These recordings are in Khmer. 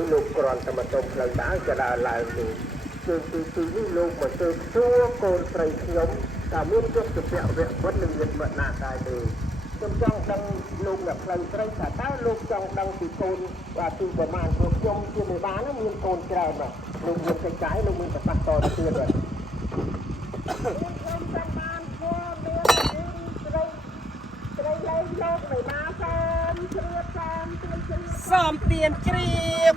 មួយលោកគ្រាន់តែមកទុំផ្លូវដើរក៏ដើរឡើងទៅគឺនេះលោកមកទៅសួរកូនស្រីខ្ញុំថាមានយុទ្ធភ័ក្រវគ្គវិននឹងមានមកណាដែរទេខ្ញុំចង់ដឹងលោកអ្នកផ្លូវស្រីថាតើលោកចង់ដឹងពីកូនពីប្រមាណព្រោះខ្ញុំជាមេបានមានកូនច្រើនណាស់លោកមានកិច្ចការលោកមានប្រសាទតទៅទៀតហើយខ្ញុំចង់បានគួរមានស្រីលេងលោកមេបាសូមទានជ្រាប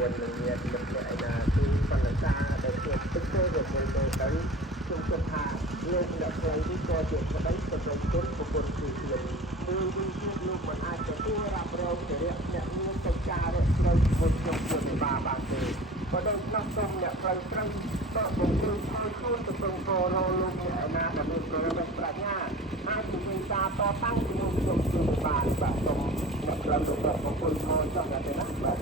วันหนึ่งเนี่ยมันจะไอ้นาคือปัญหาแต่เกิดเป็นตัวแบบมันเลยแต่ช่วงจะพาเรื่องแบบใครที่ตัวเด็กจะได้จะเป็นต้นคนคือเรียนคือลูกมันอาจจะตัวรับเราจะเรียกเนี่ยเรื่องใจจาเนี่ยเราคนจงคนในบาบางทีก็ได้นับต้นเนี่ยใครใครก็เป็นตัวเขาจะเป็นตัวเราลงเนี่ยไอ้นาแต่เป็นตัวแบบปราชญาอาจจะเป็นตาต่อตั้งลงจงคนในบาแบบตรงแบบเราแบบของคนพอจังกันเลยนะแบบ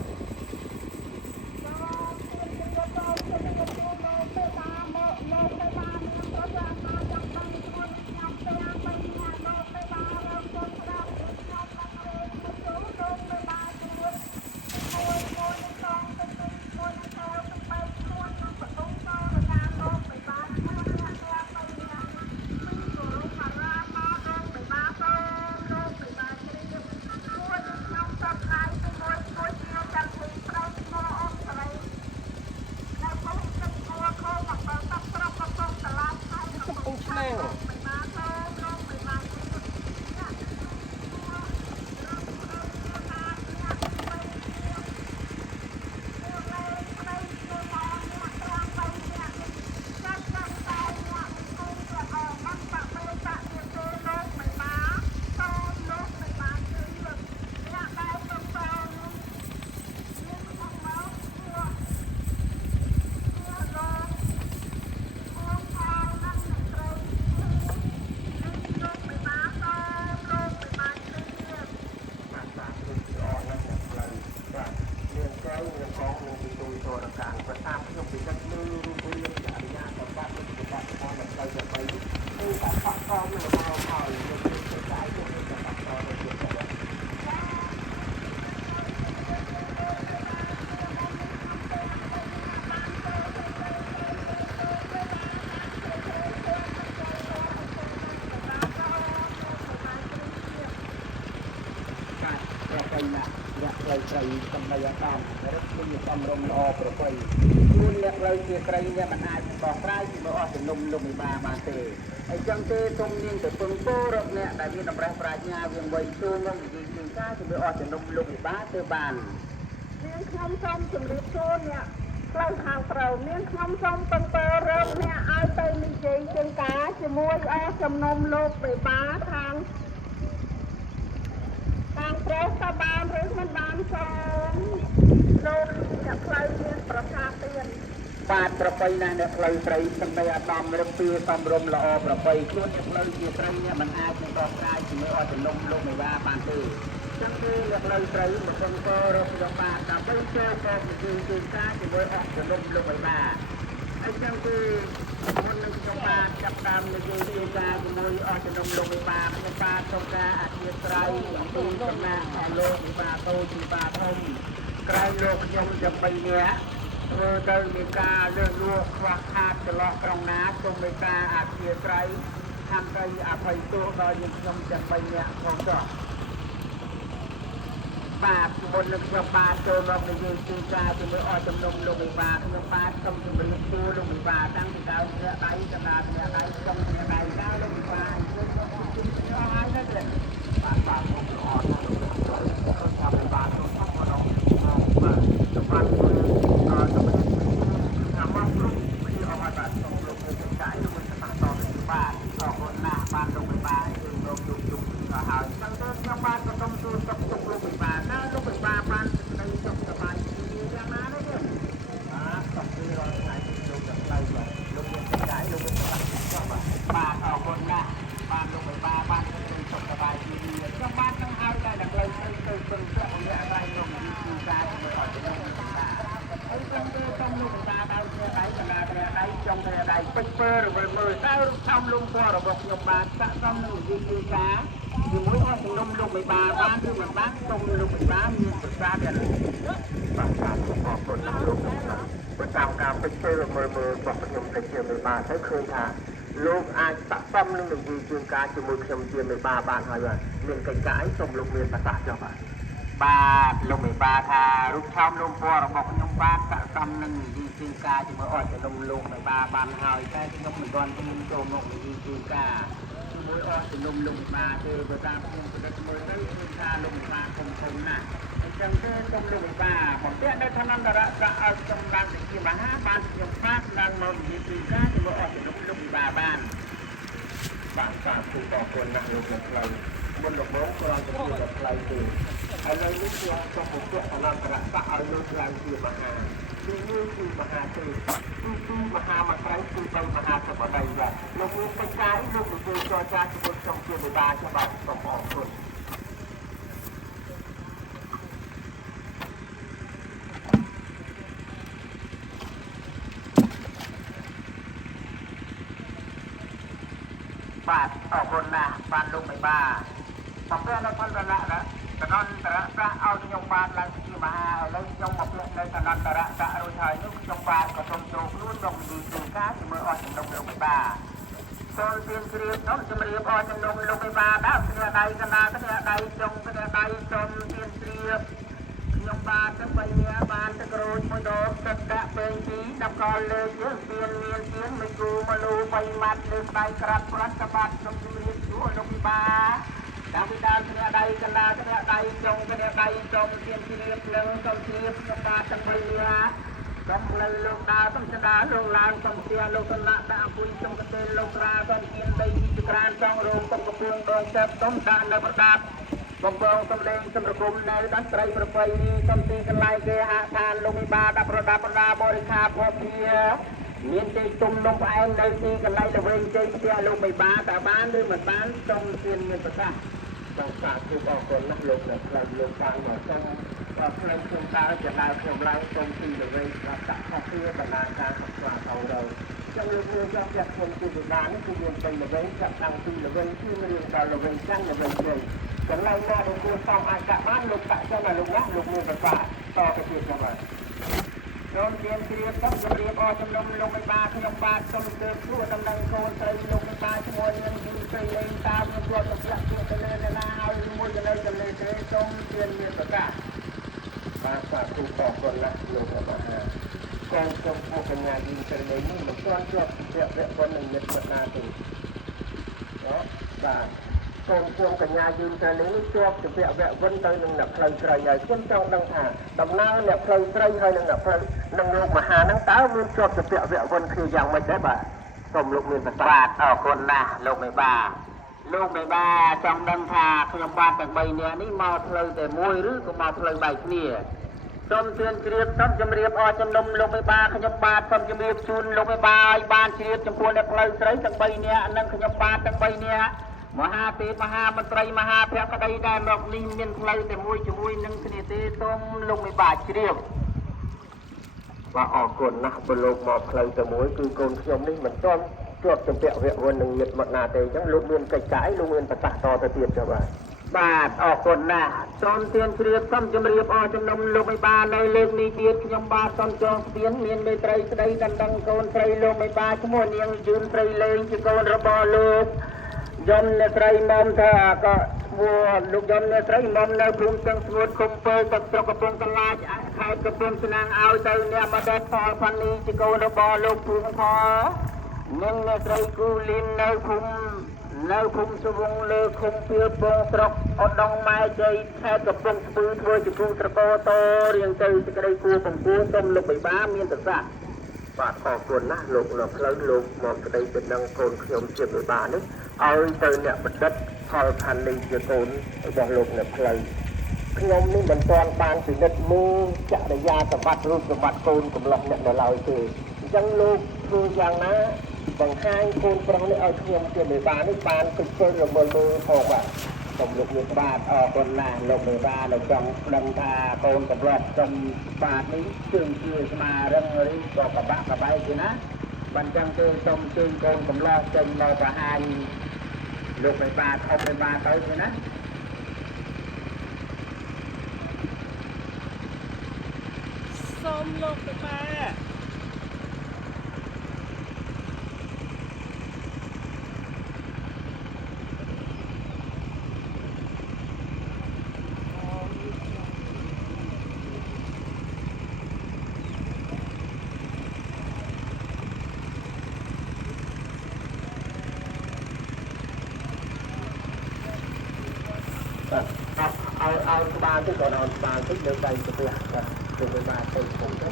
ใจกำลังตามรถมีความรมอประไปคุณเรียกเราเกี่ยไกลเนี่ยมันอาจต่อใกล้ที่เราออกจากนมลงมาเตะไอ้จังเตะตรงนี้แต่ตรงโป้รถเนี่ยแต่มีน้ำแร่ปราญญาเวียงใบชูงงยิงยิงข้าที่เราออกจากนมลงบ้าเตะบานเลี้ยงคำซ้ำสำเร็จโซนเนี่ยใกล้ทางเราเลี้ยงคำซ้ำตรงโป้รถเนี่ยไอ้ไปมีเจงเจงกาจะมวยออกจากนมลงไปบ้าทางโปรสบานหรือมันบานสองลงจากใครเรียนประชาเตือนปาดประไปนะเนี่ยใครใครสัมปยาตอมรปีตอมรมละอประไปช่วยเนี่ยใครที่ใครเนี่ยมันอาจจะต่อได้ที่ไม่ออกจะลงไม่ว่าบางทีจังเลยเนี่ยใครใครมันคนก็รบกับมาแต่ไม่เจอก็คือคือการที่ไม่ออกจะลงไม่ว่าไอ้จังคือคนหนึ่งจะมาจับตามในที่การที่ไม่ออกจะลงไม่ว่าไม่ว่าต้องการอาชีพใครตีกันมาโลกมาโตจีบาทมใครโลกยมจะไปเนี้ยเดินมีการเรื่องลูกควักขาดจะลอกกรองน้ำตรงมีการอาชีพใครทำใจอภัยตัวโดยยมจะไปเนี้ยของก็บาปบนนึกจะบาปเจอลงในยืนตีกาจะไม่ออกจำนวนลงในบาปลงบาปต้องจะเป็นตัวลงในบาปตั้งที่เราเนี่ยไร้กระดาษเนี่ยไร้จงเนี่ยไร้ได้ลงในบาปเอาให้ได้เลยบาปของอ่อนต้องทำในบาปต้องทำมาลงมาจะบาปจะไม่ทำมาปลุกไม่ได้เอามาบาปต้องลงในใจลงในต่างต่อในบาปต่อคนหน้าบาปลงในบาปลงจุกหายตั้งแต่ชาวบ้านก็ต้องดูต้องลงในบาปนะลงในบาปมันในจงสบายดีๆอย่างนั้นเลยต้องที่เราใช้ลงจากไรลงในใจลงในต่างๆก็บาป យពេចពើរមើលមើលតើរូបថំលំពណ៌របស់ខ្ញុំបាទស័ក្តិសមនឹងវិធីការជាមួយអស់ជំនុំលោកមេបាបានគឺមិនបានសូមលោកមេបាមានប្រសាទយ៉ាងណាបាទតាមអរគុណលោកបើតាមការពេចពើរមើលមើលរបស់ខ្ញុំទៅជាមេបាទៅឃើញថាលោកអាចស័ក្តិសមនឹងវិធីជួនកាលជាមួយខ្ញុំជាមេបាបានហើយបាទមានកិច្ចការអីសូមលោកមានប្រសាទចុះបាទបាទលោកមេបាថារូបថំលំពណ៌របស់ខ្ញុំបាទស័ក្តិសមនឹងវិធីជួនកាលជាមួយអស់ជំនុំលោកមេបាបានហើយតែខ្ញុំមិនទាន់ចូលមកវិធីជួនកាលមួយអស់ជំនុំលោកបាទេបើតាមខ្ញុំគិតមើលទៅគឺថាលោកបាធំណាស់អញ្ចឹងគឺខ្ញុំលោកបាបំពាក់នៅឋានន្តរស័ក្តិឲ្យខ្ញុំបានជាមហាបានខ្ញុំផាកឡើងមកវិធីការជាមួយអស់ជំនុំលោកបាបានបាទតាមគឺអរគុណណាស់លោកអ្នកខ្លៅមុនដំបូងគ្រាន់តែជាខ្លៅទេហើយនៅនេះគឺសូមបំពាក់ឋានន្តរស័ក្តិឲ្យលោកឡើងជាមហាគឺមហាទេគឺមហាមកក្រៃគឺទៅមហាសបដីបាទលោកមានកិច្ចការលោកទទួលចរចាជាមួយខ្ញុំជាវិបាកច្បាប់សូមអរគុណបាទអរគុណណាស់បានលោកមេបាសំពះនៅផលរណៈណាតនន្តរស័ក្តិឲ្យខ្ញុំបានឡើងជាមហាឥឡូវខ្ញុំមកផ្លេចនៅតនន្តរស័ក្តិរួចហើយនោះខ្ញុំបានក៏សូមចូលខ្លួនក្នុងវិធីការជាមួយអស់ជំនុំលោកមេបាសូមទានជ្រាបនោះជំរាបអស់ជំនុំលោកមេបាដាក់គ្នាដៃកណ្ដាលគ្នាដៃចុងគ្នាដៃសូមទានជ្រាបខ្ញុំបានទៅបីបានទៅក្រូចមួយដងទឹកដាក់ពេញទីដល់កលលើកយើងមានមួយគូមនុស្ស3ម៉ាត់លើដៃក្រាត់ប្រាត់ក្បាត់សូមជម្រាបសួរលោកមេបាតាមពីដើមគ្នាដៃកណ្ដាលគ្នាដៃចុងគ្នាដៃសូមទានជ្រាបនឹងសូមជ្រាបខ្ញុំបានទៅបីសូមលើលោកដើរសូមស្ដារលោកឡើងសូមជាលោកសំណាក់ដាក់អង្គុយសូមកទេលោករាសូមទានដីទីក្រានចង់រោងសូមកំពុងដងចាប់សូមដាក់នៅប្រដាប់បំពងសំលេងសំរគុំនៅដល់ស្រីប្រពៃនេះសំទីកន្លែងគេហដ្ឋានលោកមេបាដាក់ប្រដាប់បណ្ដាបរិខាភពជាមានជ័យទុំនំផ្អែមនៅទីកន្លែងល្វែងជ័យផ្ទះលោកមេបាតើបានឬមិនបានសូមទានមានប្រសាសន៍សូមសាធុអរគុណណាស់លោកអ្នកខ្លះលោកបានមកចឹងក៏ផ្លេចខ្ញុំតើចំណាយខ្ញុំឡើងសូមទីល្វែងស្រាប់ដាក់ខុសគ្នាបណ្ដាការសិក្សាទៅចឹងលោកយើងចង់ចាត់ខ្ញុំជាវិបាននេះគឺមានទៅល្វែងចាក់តាំងពីល្វែងគឺរៀនដល់ល្វែងចាំងល្វែងជ័យកន្លែងណាដែលគួរសមអាចដាក់បានលោកដាក់ចឹងណាលោកណាលោកមានប្រសាសន៍តទៅទៀតចឹងបាទសូមទានជ្រាបសូមជម្រាបអរជំនុំលោកមេបាខ្ញុំបាទសូមទៅព្រោះដំណឹងកូនស្រីលោកមេបាជាមួយនឹងទីស្រីលេងតាមខ្ញុំគាត់ទៅផ្លាក់ទៅលើណាឲ្យមួយទៅលើចំណេះទេសូមទានមានប្រសាសន៍បាទសាធុអរគុណណាស់លោកមេបាកូនសូមពួកកញ្ញាយីទៅលេងនេះមិនទាន់ជាប់វគ្គប៉ុននឹងញាតិណាទេបាទកូនជុំកញ្ញាយឺនទៅនេះជាប់ជាវគ្គវិនទៅនឹងអ្នកផ្លូវស្រីហើយខ្ញុំចង់ដឹងថាដំណើរអ្នកផ្លូវស្រីហើយនឹងអ្នកផ្លូវនឹងលោកមហាហ្នឹងតើមានជាប់ជាវគ្គវិនគ្នាយ៉ាងម៉េចដែរបាទសូមលោកមានប្រសាសន៍បាទអរគុណណាស់លោកមេបាចង់ដឹងថាខ្ញុំបាទទាំង3នាក់នេះមកផ្លូវតែមួយឬក៏មកផ្លូវបែកគ្នាសូមទានជ្រាបសូមជម្រាបអរជំនុំលោកមេបាខ្ញុំបាទសូមជម្រាបជូនលោកមេបាឲ្យបានជ្រាបចំពោះអ្នកផ្លូវស្រីទាំង3នាក់និងខ្ញុំបាទទាំង3នាក់មហាទេពមហាមន្ត្រីមហាភក្តីដែលមកនេះមានផ្លូវតែមួយជាមួយនឹងគ្នាទេសូមលោកមេបាជ្រាបបាទអរគុណណាស់បើលោកមកផ្លូវតែមួយគឺកូនខ្ញុំនេះមិនទាន់ជាប់ជំពាក់វគ្គវិននឹងញាតិមកណាទេអញ្ចឹងលោកមានកិច្ចការលោកមានប្រសាសន៍តទៅទៀតចុះបាទអរគុណណាស់សូមទានជ្រាបសូមជម្រាបអរជំនុំលោកមេបានៅលើកនេះទៀតខ្ញុំបាទសូមចងស្ពានមានមេត្រីស្ដីដណ្ដឹងកូនស្រីលោកមេបាឈ្មោះនាងយឺនស្រីលេងជាកូនរបស់លោកយមអ្នកស្រីមុំថាក៏ឈ្មោះលោកយមអ្នកស្រីមុំនៅភូមិទាំងស្ងួតគុំពើទឹកស្រុកកំពង់កន្លាចខេត្តកំពង់ឆ្នាំងឲ្យទៅអ្នកមកដល់ផលផានីជាកូនរបស់លោកភូមិផលនិងអ្នកស្រីគូលីននៅភូមិសវងលើឃុំពៀលពងស្រុកអដងម៉ែជ័យខេត្តកំពង់ស្ពឺធ្វើជាគូត្រកោតរៀងទៅសេចក្តីគួរកំពូលសូមលោកបិបាមានប្រសាសន៍បាទអរគុណណាស់លោកនៅផ្លូវលោកមកក្តីទៅនឹងកូនខ្ញុំជាបិបានេះឲ្យទៅអ្នកបណ្ឌិតផលផានីជាកូនរបស់លោកនៅផ្លូវខ្ញុំនេះមិនទាន់បានពិនិត្យមើលចរិយាសម្បត្តិរូបសម្បត្តិកូនកំឡោះអ្នកនៅឡើយទេអញ្ចឹងលោកធ្វើយ៉ាងណាបង្ហាញកូនប្រុសនេះឲ្យខ្ញុំជាមេបានេះបានទៅធ្វើរមើលមើលផងបាទសូមលោកមេបាអរគុណណាស់លោកមេបានៅចង់ដឹងថាកូនកំឡោះខ្ញុំបាទនេះជើងជាស្មារឹងឬក៏កបាក់កបែកទេណា បញ្ចាំគឺសូមជើញកូនកំឡោះចេញមកបង្ហាញលោកបិបាទអុកបិបាទទៅទេណាសូមលោកបិបាទเอาក្បាលទៅក៏เอาក្បាលទៅលើដៃទៅផ្ទះទៅទៅបានទៅខ្ញុំទៅ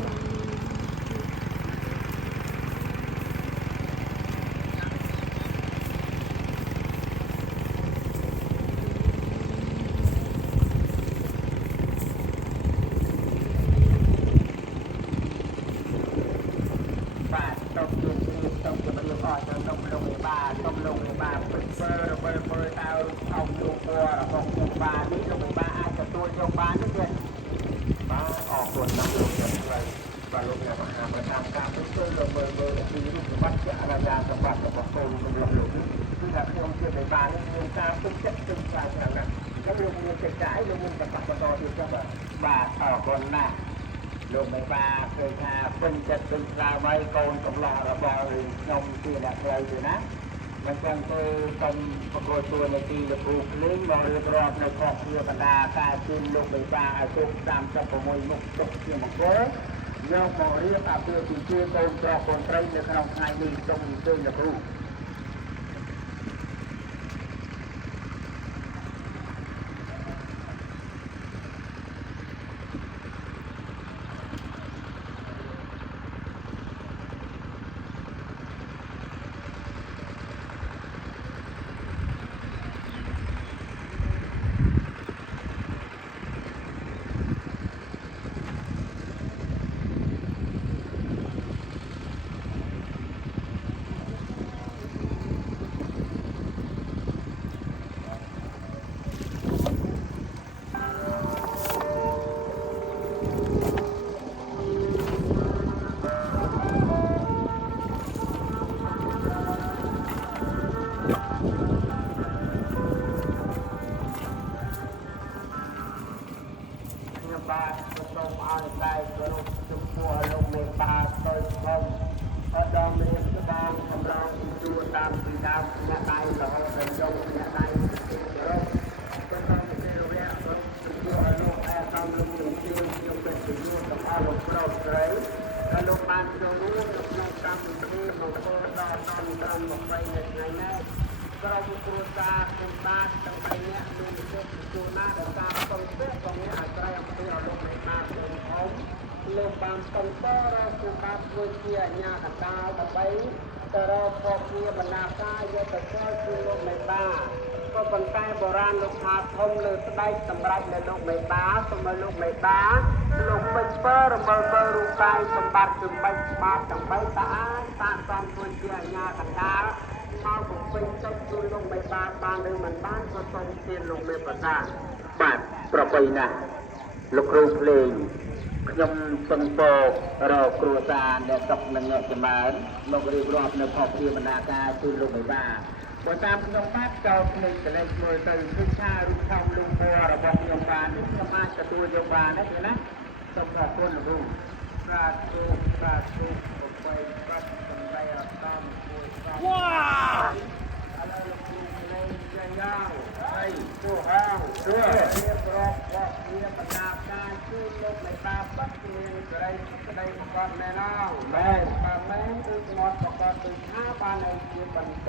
បាទទៅជួបគ្នាទៅជំរាបអរទៅលោកលោកមេបាទលោកលោកមេបាទពិតបើរបលមើលតើអោបលោកពណ៌របស់លោកបាទនេះលោកមេបាទអាចទទួលយកបានទេបាទអរគុណដល់លោកទាំងឡាយបាទលោកអ្នកមហាប្រធានការពិតបើលោកមើលពីរូបប័ណ្ណជាអរិយាសម្បត្តិរបស់កូនរបស់លោកនេះគឺថាខ្ញុំជាមេបាទនេះមានការទុកចិត្តទុកស្អាតយ៉ាងណាស់ហើយលោកមានកិច្ចការលោកមានបន្តទៀតចុះបាទអរគុណណាស់លោកមេបាទឃើញថាពេញចិត្តពេញស្លាវហើយកូនកំឡោះរបស់ខ្ញុំជាអ្នកស្រីទេណាមិនចឹងទេសូមប្រកួតតួនាទីលោកគ្រូភ្លេងមករៀបរាប់នៅខុសគ្នាបណ្ដាការជូនលោកមេបាទឲ្យជោគ36មុខទុកជាមង្គលយកមករៀបអាពាហ៍ពិពាហ៍កូនប្រុសកូនស្រីនៅក្នុងថ្ងៃនេះសូមអញ្ជើញលោកគ្រូបាទសូមឲ្យតែគោរពចំពោះលោកមេបាទទៅខ្ញុំអត់ដល់មានស្បងសម្រាប់ជួនតាមពីដើមអ្នកដៃរហូតដល់ចុងអ្នកដៃរកទៅតាមពីរយៈទៅជួឲ្យលោកអែតាមលោកជំទាវខ្ញុំเป็นជំនួសដល់អស់លោកប្រុសស្រីហើយលោកបានចូលរួមក្នុងកម្មវិធីមកធ្វើដល់តាមត្រឹម20នៅថ្ងៃនេះក្រុមគ្រួសារគុំបាទទាំង3នាក់មានវិទ្យាជួនណាដែលតាមទៅទៅក្នុងនេះអាស្រ័យអំពីលោកមេបាទលោកអ៊ំលោកបានបន្តរកគុំបាទធ្វើជាអាជ្ញាកណ្ដាលដើម្បីទៅរកពពាបណ្ណាការយកទៅជួយគឺលោកមេបាទក៏ប៉ុន្តែបុរាណលោកថាធំលើស្បែកសម្រាប់នៅលោកមេបាទសូមឲ្យលោកមេបាទលោកពេជ្រពើរំលមើលរូបកាយសម្បត្តិសម្បត្តិច្បាប់ដើម្បីតាអាចតាក់សំធ្វើជាអាជ្ញាកណ្ដាលមកបំពេញចិត្តជូនលោកមេបាទបានឬមិនបានក៏សូមទានលោកមេប្រសាបាទប្របីណាស់លោកគ្រូភ្លេងខ្ញុំសង្កេតរកគ្រួសារដែលតកនឹងអ្នកចម្រើនមករៀបរាប់នៅផកព្រាបណ្ដាការជូនលោកមេបាទបើតាមខ្ញុំបាទចោលភ្លេងកលេសមើលទៅគឺថារូបថតលូពណ៌របស់ខ្ញុំបាទនេះខ្ញុំអាចទទួលយកបានទេណាសូមអរគុណលោកគ្រូប្រាទូប្រាទូប្របីប្រាប់សម្ដីអត់តាមមួយវ៉ាឥឡូវលោកគ្រូភ្លេងជាយ៉ាងហើយទូហាងទួរៀបរាប់របស់វាបណ្ដាការជូនលោកមេបាទបាត់គ្មានសេរីក្តីប្រកបណែនមែនបាទមែនគឺស្មត់ប្រកបដោយថាបានឲ្យជាបន្ត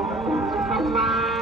มมา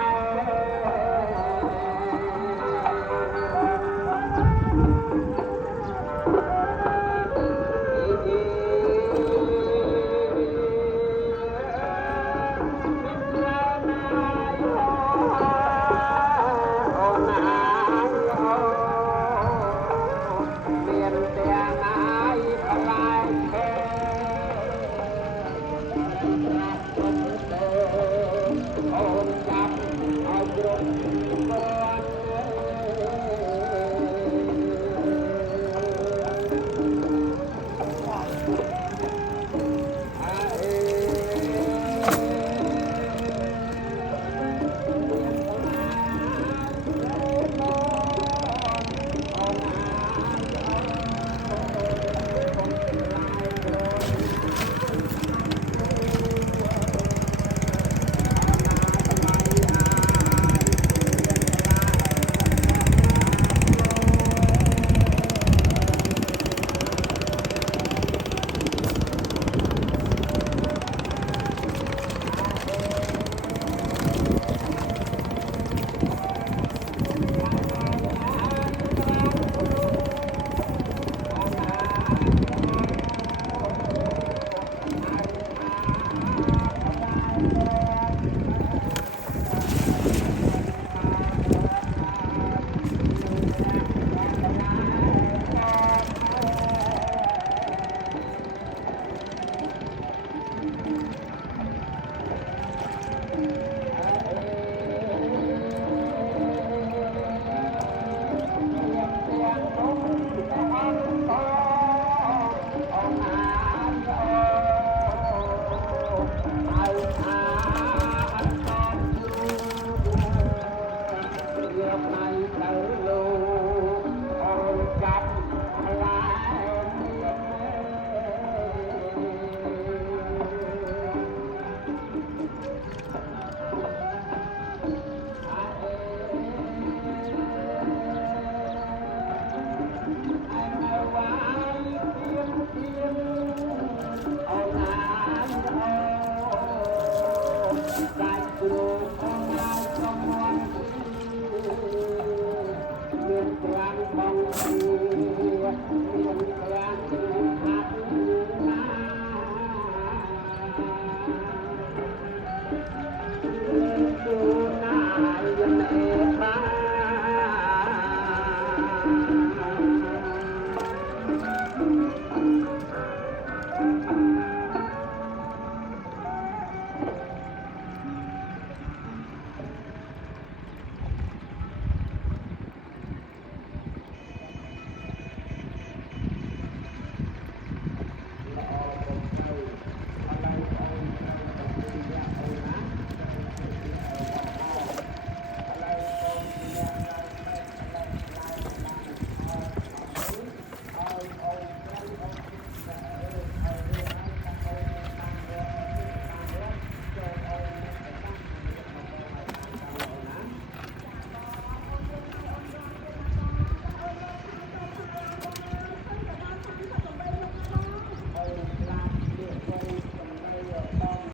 Hãy subscribe cho kênh Ghiền Mì Gõ để không bỏ lỡ